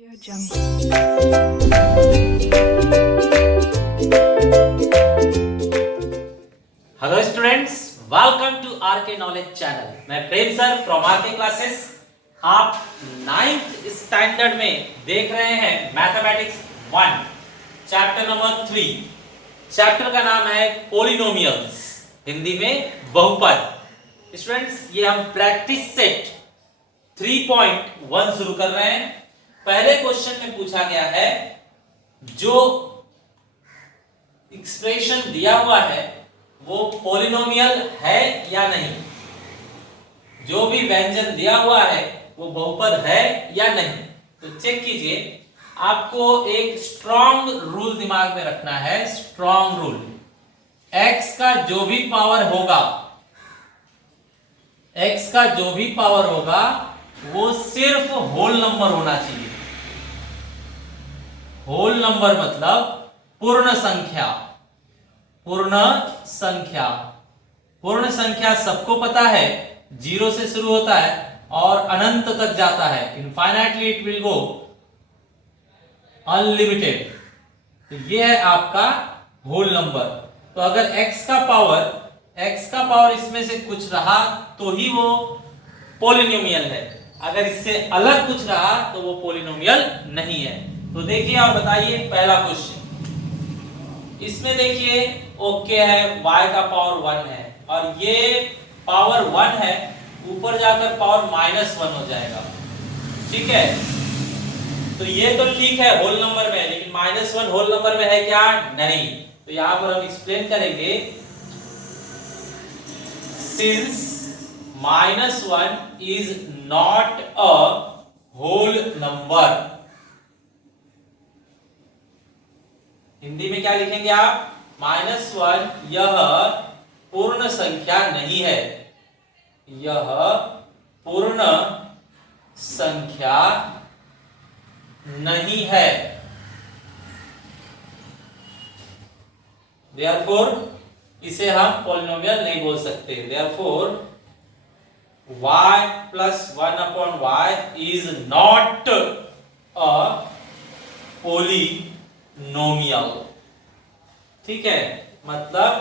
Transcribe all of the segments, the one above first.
Hello students, welcome to RK knowledge channel. मैं Prem sir from RK classes. आप 9th standard में देख रहे हैं मैथमेटिक्स 1 चैप्टर नंबर 3। चैप्टर का नाम है पॉलिनोमियल्स, हिंदी में बहुपद। स्टूडेंट्स, ये हम प्रैक्टिस सेट 3.1 शुरू कर रहे हैं। पहले क्वेश्चन में पूछा गया है, जो एक्सप्रेशन दिया हुआ है वो पॉलिनोमियल है या नहीं, जो भी व्यंजन दिया हुआ है वो बहुपद है या नहीं। तो चेक कीजिए, आपको एक स्ट्रॉन्ग रूल दिमाग में रखना है। स्ट्रॉन्ग रूल, x का जो भी पावर होगा, x का जो भी पावर होगा वो सिर्फ होल नंबर होना चाहिए। होल नंबर मतलब पूर्ण संख्या। पूर्ण संख्या, पूर्ण संख्या सबको पता है, 0 से शुरू होता है और अनंत तक जाता है। Infinitely it will go, unlimited. तो ये है आपका होल नंबर। तो अगर x का पावर इसमें से कुछ रहा तो ही वो पॉलिनोमियल है, अगर इससे अलग कुछ रहा तो वो पॉलिनोमियल नहीं है। तो देखिए और बताइए पहला क्वेश्चन। इसमें देखिए ओके है, y का पावर 1 है और ये पावर 1 है, ऊपर जाकर पावर -1 हो जाएगा। ठीक है, तो ये तो ठीक है होल नंबर में, लेकिन -1 होल नंबर में है क्या? नहीं। तो यहां पर हम एक्सप्लेन करेंगे, since -1 is not a whole number. Hindi में क्या लिखेंगे आप? -1 यह पूर्ण संख्या नहीं है। यह पूर्ण संख्या नहीं है। Therefore इसे हम पॉलिनोमियल नहीं बोल सकते। Therefore y plus 1 upon y is not a polynomial। ठीक है, मतलब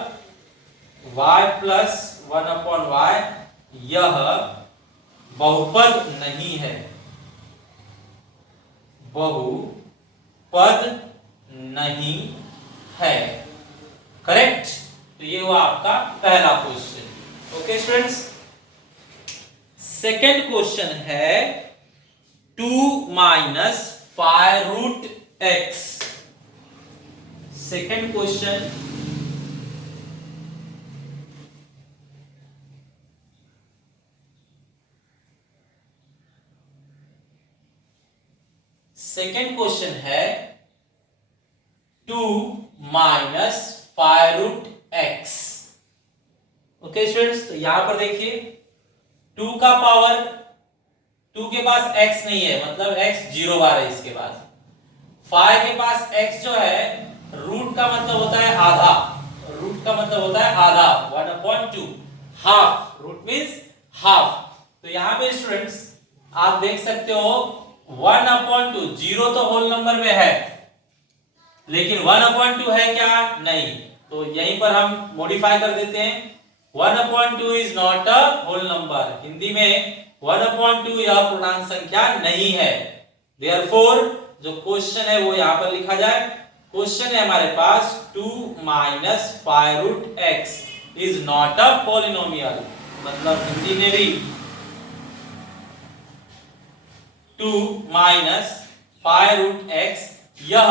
y plus 1 upon y यह बहुपद नहीं है, बहुपद नहीं है। करेक्ट? तो ये हुआ आपका पहला question. Okay students, second question है 2 minus 5 root x। Second question, second question है 2 minus 5 root x। Okay students, तो यहां पर देखिए 2 का पावर, 2 के पास x नहीं है, मतलब x 0 बार है इसके पास। 5 के पास x जो है, रूट का मतलब होता है आधा, रूट का मतलब होता है आधा, 1/2, हाफ, रूट मींस हाफ। तो यहां पे स्टूडेंट्स आप देख सकते हो 1/2, 0 तो होल नंबर में है, लेकिन 1/2 है क्या? नहीं। तो यहीं पर हम मॉडिफाई कर देते हैं, 1/2 is not a whole number. Hindi में 1/2 यह पूर्णांक संख्या नहीं है। देयरफॉर जो क्वेश्चन है वो यहां पर लिखा जाए। क्वेश्चन है हमारे पास 2 minus 5 root x is not a polynomial. मतलब हिंदी में भी 2 माइनस 5 रूट x यह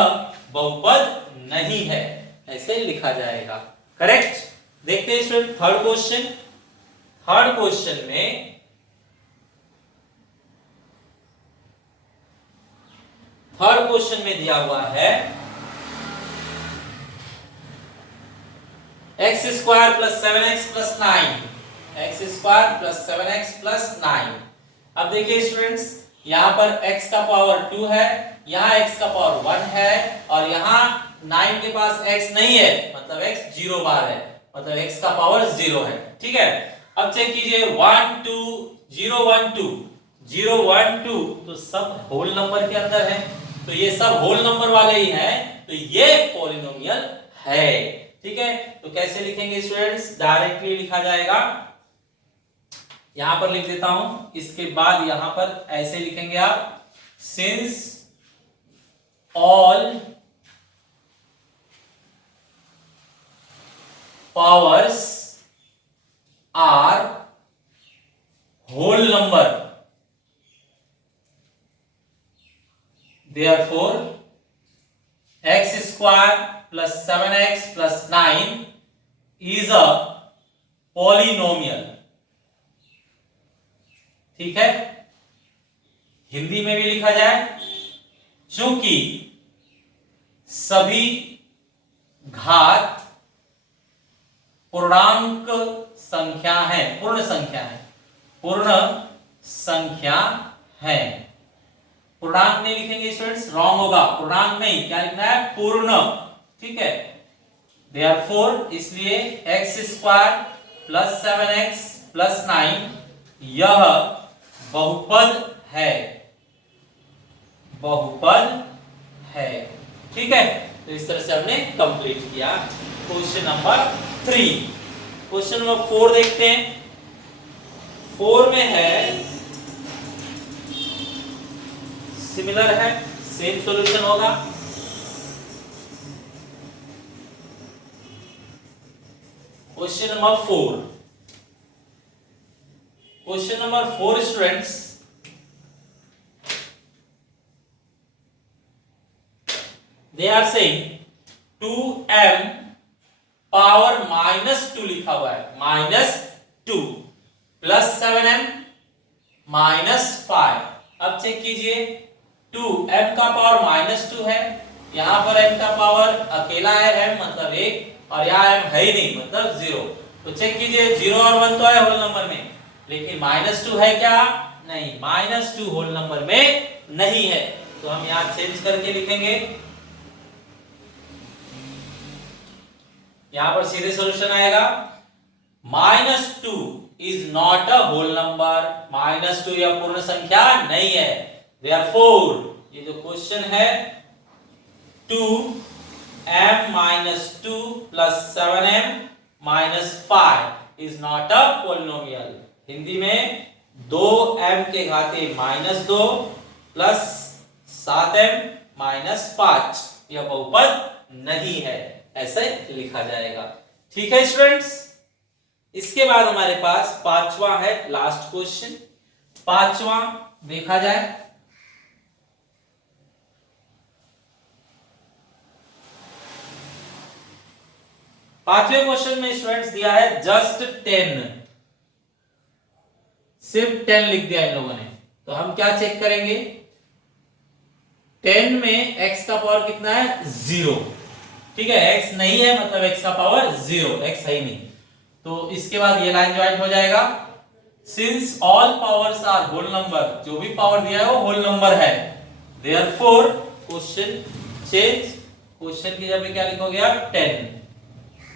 बहुपद नहीं है, ऐसे लिखा जाएगा। करेक्ट? देखते हैं student third question. Third question में दिया हुआ है x square plus 7x plus 9। x square plus 7x plus 9। अब देखिए स्टूडेंट्स, यहां पर x का पावर 2 है, यहां x का पावर 1 है और यहां 9 के पास x नहीं है, मतलब x 0 बार है, मतलब x का पावर 0 है। ठीक है, अब चेक कीजिए 1 2 0 1 2 0 1 2 तो सब होल नंबर के अंदर है, तो ये सब होल नंबर वाले ही हैं, तो ये पॉलिनोमियल है। ठीक है, तो कैसे लिखेंगे स्टूडेंट्स? डायरेक्टली लिखा जाएगा, यहां पर लिख देता हूं, इसके बाद यहां पर ऐसे लिखेंगे आप, since all powers are whole number, therefore x square plus 7x plus 9 is a polynomial। ठीक है, हिंदी में भी लिखा जाए, चूंकि सभी घात पूर्णांक संख्या है, पूर्ण संख्या है, पूर्ण संख्या है। पूर्णांक नहीं लिखेंगे स्टूडेंट्स, रॉन्ग होगा, पूर्णांक नहीं, क्या लिखना है? पूर्ण। ठीक है, therefore इसलिए x square plus 7x plus 9 यह बहुपद है, बहुपद है। ठीक है, तो इस तरह से हमने कंप्लीट किया क्वेश्चन नंबर 3। क्वेश्चन नंबर 4 देखते हैं। 4 में है, सिमिलर है, सेम सॉल्यूशन होगा। Question number 4, question number 4 students, they are saying 2m power -2 लिखा हुआ है, -2 प्लस 7m -5। अब चेक कीजिए, 2m का पावर -2 है, यहां पर m का पावर अकेला है m मतलब 1, और यहाँ m है ही नहीं मतलब 0। तो चेक कीजिए, 0 और 1 तो है होल नंबर में, लेकिन -2 है क्या? नहीं, -2 होल नंबर में नहीं है, तो हम यहाँ चेंज करके लिखेंगे। यहां पर सीधे सॉल्यूशन आएगा, -2 is not a whole number, -2 यह पूर्ण संख्या नहीं है। Therefore ये जो क्वेश्चन है 2m - 2 plus 7m - 5 is not a polynomial। Hindi में 2m के घाते -2 प्लस 7m - 5 यह बहुपद नहीं है, ऐसे लिखा जाएगा। ठीक है स्टूडेंट्स, इसके बाद हमारे पास पांचवा है, लास्ट क्वेश्चन। पांचवा देखा जाए, पांचवें क्वेश्चन में स्टूडेंट्स दिया है जस्ट 10, सिर्फ 10 लिख दिया इन लोगों ने। तो हम क्या चेक करेंगे, 10 में x का पावर कितना है? 0। ठीक है, x नहीं है मतलब x का पावर 0, x है ही नहीं, तो इसके बाद ये लाइन ज्वाइन हो जाएगा। Since all powers are whole number, जो भी पावर दिया है वो होल नंबर है, देयरफॉर क्वेश्चन चेंज, क्वेश्चन की जगह क्या लिखोगे आप? 10।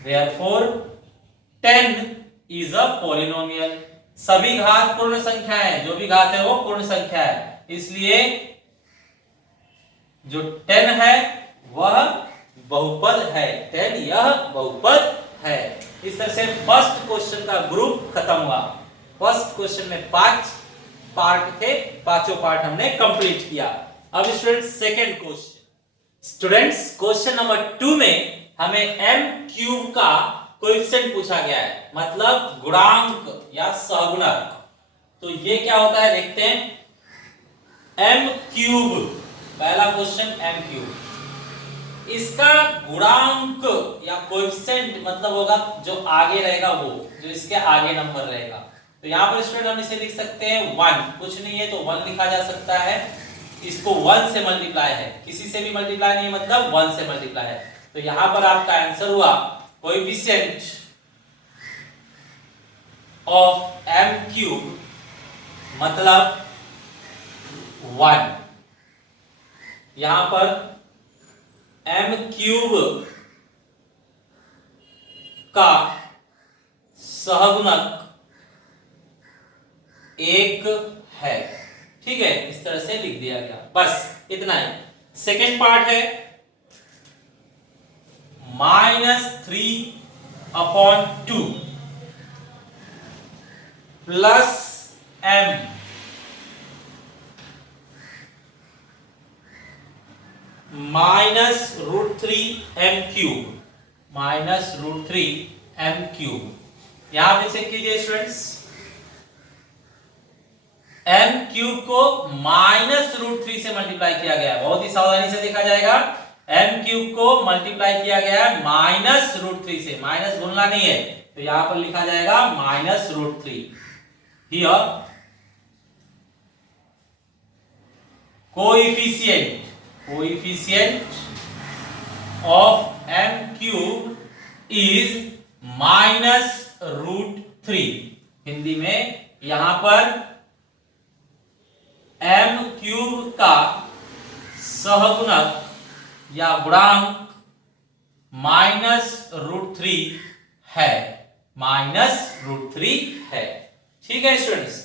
Therefore 10 is a polynomial। सभी घात पूर्ण संख्या है, जो भी घात है वो पूर्ण संख्या है, इसलिए जो 10 है वह बहुपद है, 10 यह बहुपद है। इस तरह से फर्स्ट क्वेश्चन का ग्रुप खत्म हुआ। फर्स्ट क्वेश्चन में 5 पार्ट थे, पांचों पार्ट हमने कंप्लीट किया। अब students second question, students question number 2 में हमें m³ का कोएफिशिएंट पूछा गया है, मतलब गुणांक या सहगुणक। तो ये क्या होता है देखते हैं, m³, पहला क्वेश्चन m³, इसका गुणांक या कोएफिशिएंट मतलब होगा जो आगे रहेगा, वो जो इसके आगे नंबर रहेगा। तो यहां पर स्टूडेंट हम इसे लिख सकते हैं 1, कुछ नहीं है तो 1 लिखा जा सकता है, इसको 1 से मल्टीप्लाई है, किसी से भी मल्टीप्लाई नहीं मतलब 1 से मल्टीप्लाई है। तो यहां पर आपका आंसर हुआ कोएफिशिएंट ऑफ m³ मतलब 1। यहां पर m³ का सहगुणक 1 है। ठीक है, इस तरह से लिख दिया गया, बस इतना ही। सेकेंड पार्ट है -3/2 प्लस m -√3m³ यहां पे चेक कीजिए स्टूडेंट्स, m³ को -√3 से मल्टीप्लाई किया गया है, बहुत ही सावधानी से देखा जाएगा। m³ को मल्टीप्लाई किया गया है -√3 से, माइनस भूलना नहीं है, तो यहां पर लिखा जाएगा -√3। Here coefficient of m³ is -√3। Hindi में यहां पर m³ का सहगुणक या गुणांक -√3 है, -√3 है। ठीक है स्टूडेंट्स,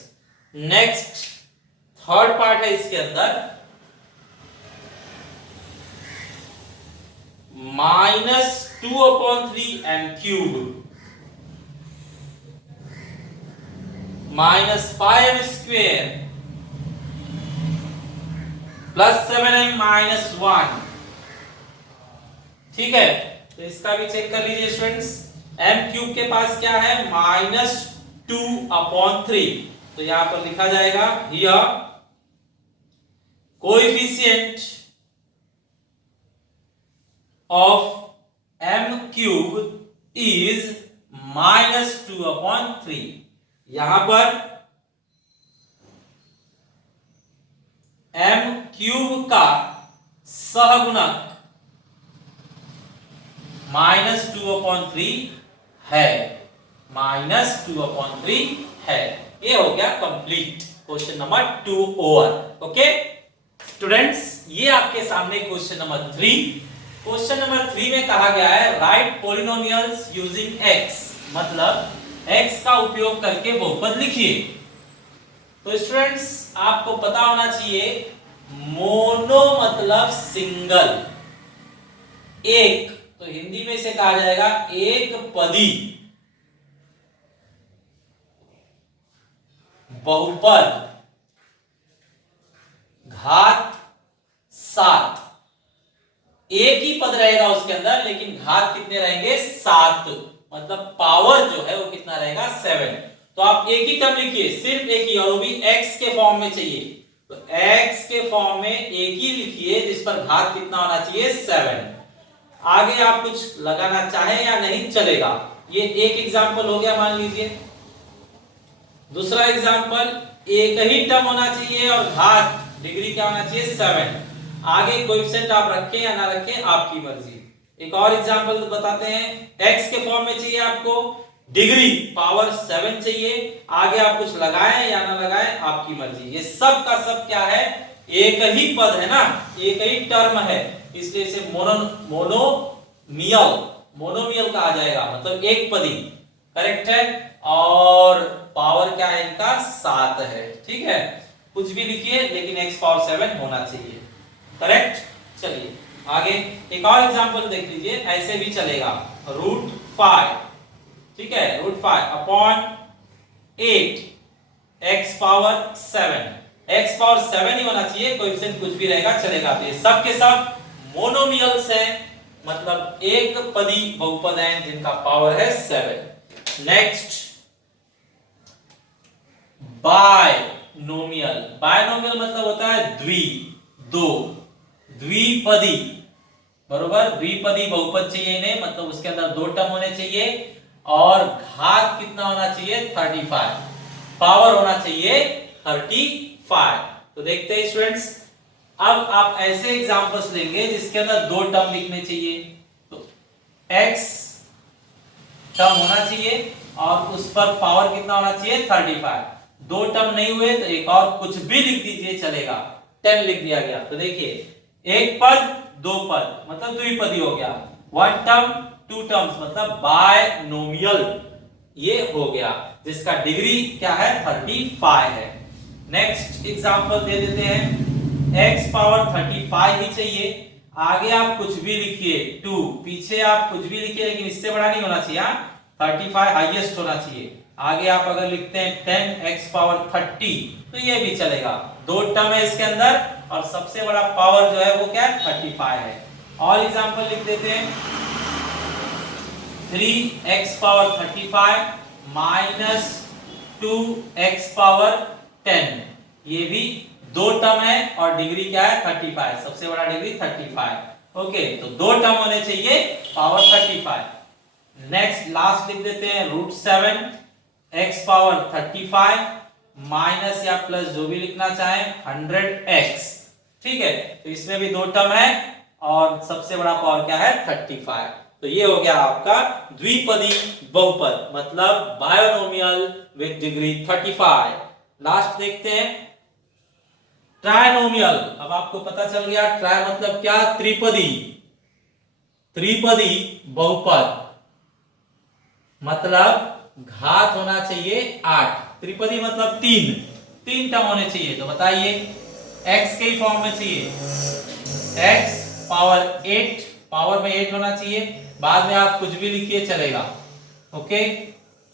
नेक्स्ट थर्ड पार्ट है इसके अंदर -2/3m³ -5m² +7m-1। ठीक है, तो इसका भी चेक कर लीजिए स्टूडेंट्स। m³ के पास क्या है, -2/3, तो यहां पर लिखा जाएगा here coefficient of m³ is -2/3। यहां पर m³ का सहगुणक -2/3 है, -2/3 है। ये हो गया complete, question number 2 over. Okay students, ये आपके सामने क्वेश्चन नंबर 3। क्वेश्चन नंबर 3 में कहा गया है राइट पॉलिनोमियल्स यूजिंग x, मतलब x का उपयोग करके बहुपद लिखिए। तो स्टूडेंट्स आपको पता होना चाहिए मोनो मतलब सिंगल, एक, तो हिंदी में इसे कहा जाएगा एक पदी बहुपद घात 7। एक ही पद रहेगा उसके अंदर, लेकिन घात कितने रहेंगे, 7, मतलब पावर जो है वो कितना रहेगा, 7। तो आप एक ही टर्म लिखिए, सिर्फ एक ही, और वो भी x के फॉर्म में चाहिए, तो x के फॉर्म में एक ही लिखिए जिस पर घात कितना होना चाहिए, 7। आगे आप कुछ लगाना चाहे या नहीं चलेगा। ये एक एग्जांपल हो गया, मान लीजिए। दूसरा एग्जांपल, एक ही टर्म होना चाहिए और घात डिग्री क्या होना चाहिए, 7। आगे कोएफिशिएंट आप रखें या ना रखें, आपकी मर्जी। एक और एग्जांपल बताते हैं, x के फॉर्म में चाहिए आपको, डिग्री पावर 7 चाहिए, आगे आप कुछ लगाएं या ना लगाएं, आपकी मर्जी। ये सब का सब क्या है, एक ही पद है ना, एक ही टर्म है, इसलिए इसे मोनोमियल कहा जाएगा, मतलब एक पदी, करेक्ट है। और पावर क्या है इनका, 7 है। ठीक है, कुछ भी लिखिए लेकिन x पावर 7 होना चाहिए, करेक्ट। चलिए आगे एक और एग्जांपल देख लीजिए, ऐसे भी चलेगा, √5, ठीक है, √5/8 x पावर 7, x पावर 7 ही होना चाहिए, कोएफिशिएंट कुछ भी रहेगा चलेगा। तो ये सब के सब मोनोमियल्स हैं, मतलब एक पदी बहुपद हैं जिनका पावर है 7। नेक्स्ट बायनोमियल, बायनोमियल मतलब होता है दो, द्विपदी, बरोबर, द्विपदी बहुपद चाहिए इन्हें, मतलब उसके अंदर दो टर्म होने चाहिए और घात कितना होना चाहिए, 35, पावर होना चाहिए 35। तो देखते हैं स्टूडेंट्स, अब आप ऐसे एग्जांपल्स लेंगे जिसके अंदर दो टर्म लिखने चाहिए, तो x टर्म होना चाहिए और उस पर पावर कितना होना चाहिए, 35। दो टर्म नहीं हुए तो एक और कुछ भी लिख दीजिए चलेगा, 10 लिख दिया गया। तो देखिए, एक पद दो पद मतलब द्विपदी हो गया, वन टर्म टू टर्म्स मतलब बायनोमियल, ये हो गया, जिसका डिग्री क्या है, 35 है। नेक्स्ट एग्जांपल दे देते हैं, x पावर 35 ही चाहिए। आगे आप कुछ भी लिखिए 2, पीछे आप कुछ भी लिखिए लेकिन इससे बड़ा नहीं होना चाहिए। 35 हाईएस्ट होना चाहिए। आगे आप अगर लिखते हैं 10x पावर 30 तो ये भी चलेगा। दो टर्म है इसके अंदर और सबसे बड़ा पावर जो है वो क्या है 35 है। और एग्जांपल लिख देते हैं 3x power 35 minus 2x power 10, ये भी दो टर्म है और डिग्री क्या है 35, सबसे बड़ा डिग्री 35। ओके, तो दो टर्म होने चाहिए, पावर 35। नेक्स्ट लास्ट लिख देते हैं √7 x पावर 35 माइनस या प्लस जो भी लिखना चाहें 100x। ठीक है, तो इसमें भी दो टर्म है और सबसे बड़ा पावर क्या है 35। तो ये हो गया आपका द्विपदी बहुपद, मतलब बायोनोमियल विद डिग्री 35। लास्ट देखते हैं ट्राइनोमियल। अब आपको पता चल गया ट्राई मतलब क्या, त्रिपदी। त्रिपदी बहुपद मतलब घात होना चाहिए 8। त्रिपदी मतलब तीन टर्म होने चाहिए। तो बताइए x के फॉर्म में चाहिए, x पावर 8, पावर में 8 होना चाहिए, बाद में आप कुछ भी लिखिए चलेगा। ओके,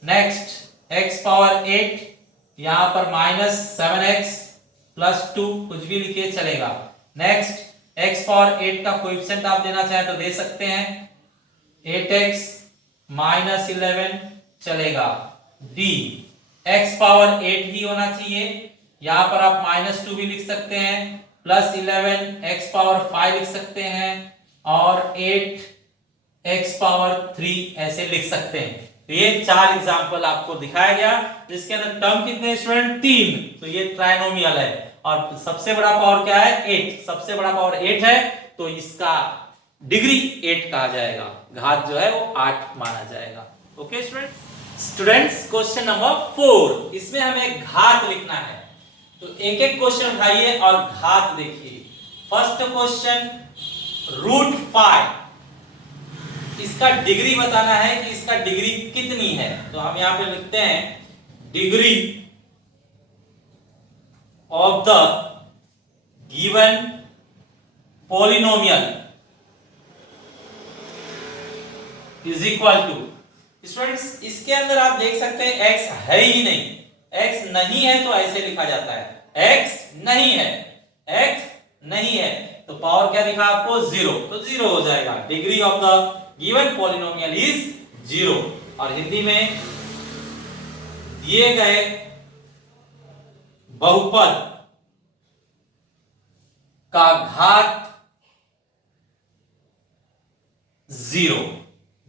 नेक्स्ट x पावर 8, यहां पर माइनस 7x प्लस 2 कुछ भी लिखिए चलेगा। नेक्स्ट x पावर 8 का कोएफिशिएंट आप देना चाहें तो दे सकते हैं, 8x माइनस 11 चलेगा। d x पावर 8 ही होना चाहिए, यहां पर आप माइनस 2 भी लिख सकते हैं, प्लस 11 x पावर 5 लिख सकते हैं और 8 x पावर 3 ऐसे लिख सकते हैं। तो ये 4 एग्जांपल आपको दिखाया गया जिसके अंदर टर्म कितने स्टूडेंट 3। तो ये ट्राइनोमियल है और सबसे बड़ा पावर क्या है 8, सबसे बड़ा पावर 8 है तो इसका डिग्री 8 कहा जाएगा, घात जो है वो 8 माना जाएगा। ओके स्टूडेंट्स, क्वेश्चन नंबर 4, इसमें हमें घात लिखना है। तो एक एक क्वेश्चन उठाइए और घात देखिए। फर्स्ट क्वेश्चन √5, इसका डिग्री बताना है कि इसका डिग्री कितनी है। तो हम यहां पे लिखते हैं degree of the given polynomial is equal to. Students, इसके अंदर आप देख सकते हैं x है ही नहीं, x नहीं है तो ऐसे लिखा जाता है, x नहीं है, x नहीं है तो पावर क्या दिखा आपको 0, तो 0 हो जाएगा। Degree of the given polynomial is 0। और हिंदी में दिए गए बहुपद का घात 0,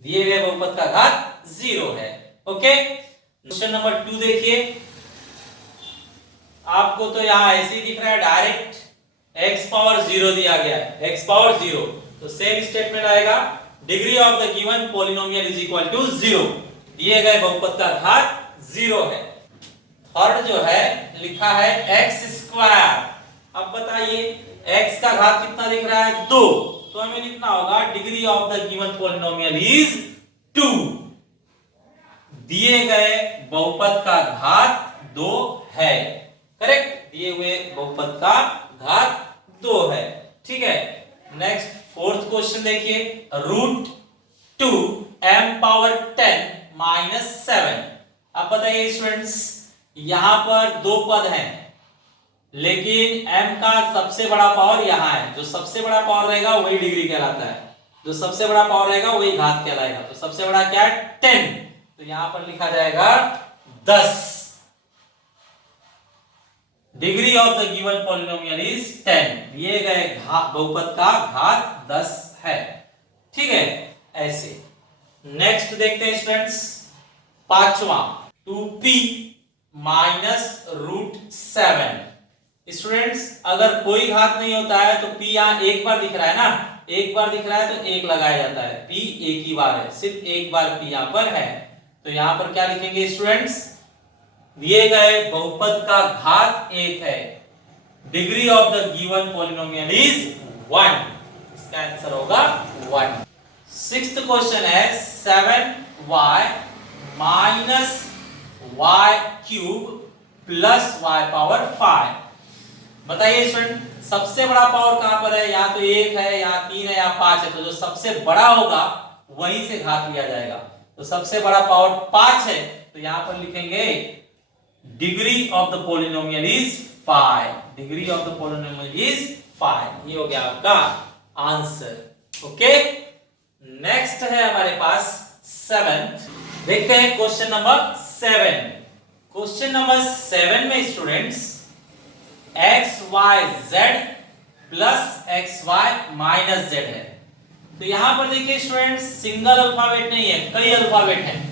दिए गए बहुपद का घात 0 है। ओके, क्वेश्चन नंबर 2 देखिए। आपको तो यहां ऐसे ही दिख रहा है, डायरेक्ट x पावर 0 दिया गया है, x पावर 0, तो सेम स्टेटमेंट आएगा, degree of the given polynomial is equal to 0, दिए गए बहुपद का घात 0 है। थर्ड जो है लिखा है x²। अब बताइए x का घात कितना दिख रहा है 2, तो हमें लिखना होगा degree of the given polynomial is 2, दिए गए बहुपद का घात 2 है। करेक्ट, दिए हुए बहुपद का घात 2 है। ठीक है, नेक्स्ट फोर्थ क्वेश्चन देखिए, √2 m पावर 10 माइनस 7। अब बताइए स्टूडेंट्स, यहां पर दो पद हैं लेकिन m का सबसे बड़ा पावर यहां है, जो सबसे बड़ा पावर रहेगा वही डिग्री कहलाता है, जो सबसे बड़ा पावर रहेगा वही घात कहलाएगा। तो सबसे बड़ा क्या है 10, तो यहां पर लिखा जाएगा 10, degree of the given polynomial is 10, दिए गए बहुपद का घात 10 है। ठीक है, ऐसे। नेक्स्ट देखते हैं स्टूडेंट्स, पांचवा 2p माइनस √7। स्टूडेंट्स, अगर कोई घात नहीं होता है तो p यहां एक बार दिख रहा है ना, एक बार दिख रहा है तो एक लगाया जाता है, p एक ही बार है, सिर्फ एक बार p यहां पर है। तो यहां पर क्या लिखेंगे स्टूडेंट्स, दिए गए बहुपद का घात 1 है, degree of the given polynomial is 1, इसका आंसर होगा 1। सिक्स्थ क्वेश्चन है 7y minus y cube plus y power 5। बताइए स्टूडेंट, सबसे बड़ा पावर कहां पर है? या तो 1 है, या 3 है, या 5 है। तो जो सबसे बड़ा होगा वहीं से घात लिया जाएगा। तो सबसे बड़ा पावर 5 है, तो यहां पर लिखेंगे degree of the polynomial is 5। Degree of the polynomial is 5। ये हो गया आपका आंसर। ओके, नेक्स्ट है हमारे पास 7th। देखते हैं क्वेश्चन नंबर 7। क्वेश्चन नंबर 7 में students x y z plus x y minus z है। तो यहां पर देखिए स्टूडेंट्स, सिंगल अल्फाबेट नहीं है, कई अल्फाबेट हैं।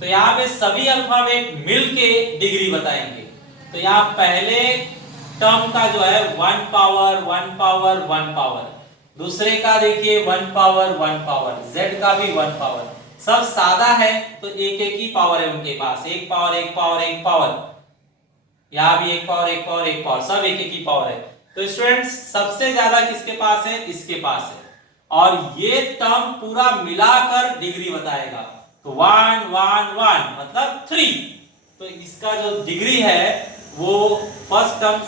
तो यहां पे सभी अल्फाबेट मिलके डिग्री बताएंगे। तो यहां पहले टर्म का जो है 1 पावर 1 पावर 1 पावर, दूसरे का देखिए 1 पावर 1 पावर, जेड का भी 1 पावर। सब सादा है तो एक एक ही पावर है उनके पास, 1 पावर 1 पावर 1 पावर, यहां भी 1 पावर 1 पावर 1 पावर, सब एक एक ही पावर है। तो स्टूडेंट्स सबसे ज्यादा किसके पास है? इसके पास है। और ये टर्म पूरा मिलाकर डिग्री बताएगा। तो 1 1 1 मतलब 3। तो इसका जो डिग्री है वो फर्स्ट टर्म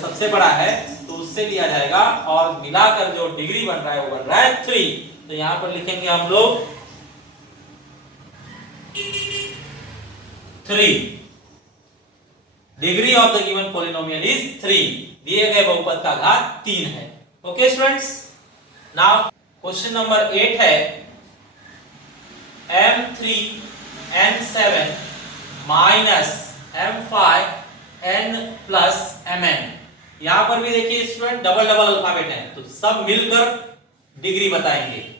सबसे बड़ा है तो उससे लिया जाएगा, और मिलाकर जो डिग्री बन रहा है वो बन रहा है 3। तो यहां पर लिखेंगे हम लोग 3। Degree of the given polynomial is 3। दिए गए बहुपद का घात 3 है। Okay students, now question number 8 है m3 n7 minus m5 n plus mn। यहां पर भी देखिए स्टूडेंट डबल डबल अल्फाबेट है, तो सब मिलकर डिग्री बताएंगे।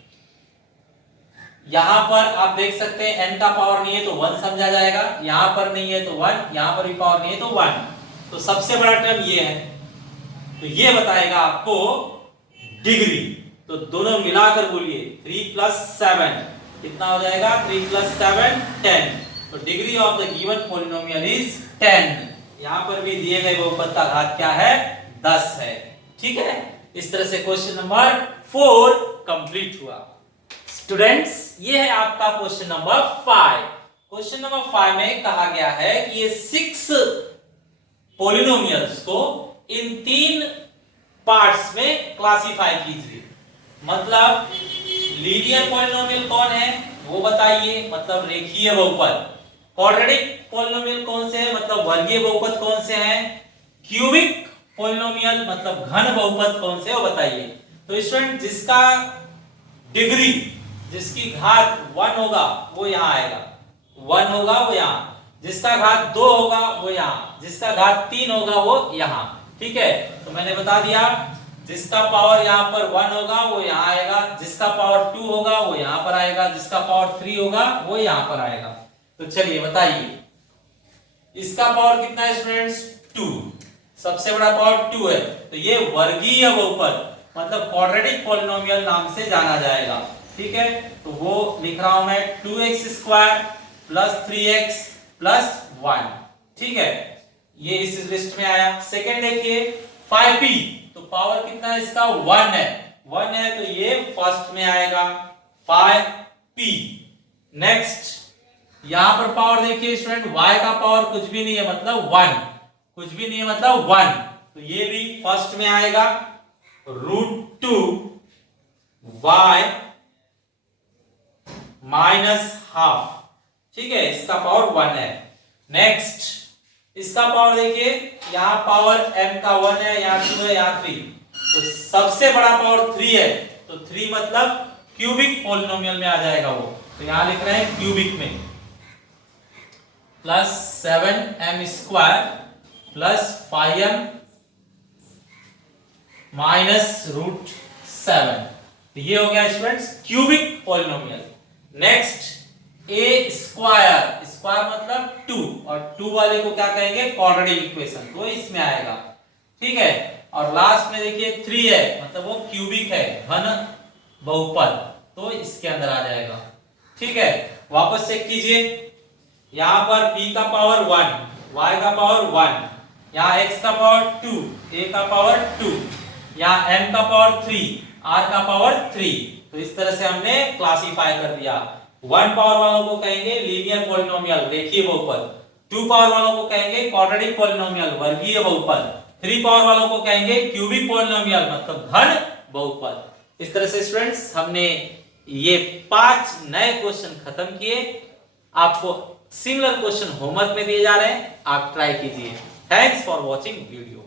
यहां पर आप देख सकते हैं n का पावर नहीं है तो 1 समझा जाएगा, यहां पर नहीं है तो 1, यहां पर भी पावर नहीं है तो 1। तो सबसे बड़ा टर्म ये है, तो ये बताएगा आपको डिग्री। तो दोनों मिलाकर बोलिए 3 प्लस 7 कितना हो जाएगा? 3 प्लस 7 10। तो degree of the given polynomial is 10। यहां पर भी दिए गए बहुपद का घात क्या है? 10 है। ठीक है, इस तरह से क्वेश्चन नंबर 4 कंप्लीट हुआ। स्टूडेंट्स, ये है आपका क्वेश्चन नंबर 5। क्वेश्चन नंबर 5 में कहा गया है कि ये 6 पॉलिनोमियल्स को इन 3 पार्ट्स में क्लासिफाई कीजिए। मतलब लीनियर पॉलिनोमियल कौन है वो बताइए, मतलब रेखीय बहुपद। क्वाड्रेटिक पॉलिनोमियल कौन से हैं, मतलब वर्गीय बहुपद कौन से हैं। क्यूबिक पॉलिनोमियल मतलब घन बहुपद कौन से, वो बताइए। तो स्टूडेंट जिसका डिग्री, जिसकी घात 1 होगा वो यहां आएगा, 1 होगा वो यहां, जिसका घात 2 होगा वो यहां, जिसका घात 3 होगा वो यहां। ठीक है, तो मैंने बता दिया जिसका पावर यहां पर 1 होगा वो यहां आएगा, जिसका पावर 2 होगा वो यहां पर आएगा, जिसका पावर 3 होगा वो यहां पर आएगा। तो चलिए बताइए इसका पावर कितना है स्टूडेंट्स? 2। सबसे बड़ा पावर 2 है, तो ये वर्गीय बहुपद मतलब क्वाड्रेटिक पॉलिनोमियल नाम से जाना जाएगा। ठीक है, तो वो लिख रहा हूं मैं 2x² प्लस 3x प्लस 1। ठीक है, ये इस लिस्ट में आया। सेकंड देखिए 5p, तो पावर कितना है इसका? 1 है, 1 है तो ये फर्स्ट में आएगा 5p। नेक्स्ट यहां पर पावर देखिए स्टूडेंट, y का पावर कुछ भी नहीं है मतलब 1, कुछ भी नहीं है मतलब 1, तो ये भी फर्स्ट में आएगा √2y माइनस हाफ। ठीक है, इसका पावर 1 है। नेक्स्ट इसका पावर देखिए, यहां पावर m का 1 है, यहां 2 है, यहां 3, तो सबसे बड़ा पावर 3 है, तो 3 मतलब क्यूबिक पॉलिनोमियल में आ जाएगा वो। तो यहां लिख रहे हैं क्यूबिक में, plus 7m² plus 5m minus √7। तो ये हो गया students cubic polynomial. Next a square, square मतलब 2, और 2 वाले को क्या कहेंगे? क्वाड्रेटिक इक्वेशन, तो इसमें आएगा। ठीक है, और लास्ट में देखिए 3 है मतलब वो क्यूबिक है, घन बहुपद, तो इसके अंदर आ जाएगा। ठीक है, वापस चेक कीजिए, यहां पर p का पावर 1, y का पावर 1, यहां x का पावर 2, a का पावर 2, यहां m का पावर 3, r का पावर 3। तो इस तरह से हमने क्लासिफाई कर दिया। 1 पावर वालों को कहेंगे लीनियर पॉलिनोमियल, रेखीय बहुपद, 2 पावर वालों को कहेंगे क्वाड्रेटिक पॉलिनोमियल, वर्गीय बहुपद। 3 पावर वालों को कहेंगे क्यूबिक पॉलिनोमियल, मतलब घन बहुपद। इस तरह से स्टूडेंट्स हमने ये 5 नए क्वेश्चन खत्म किए। आपको सिमिलर क्वेश्चन होमवर्क में दिए जा रहे हैं, आप ट्राई कीजिए। Thanks for watching video.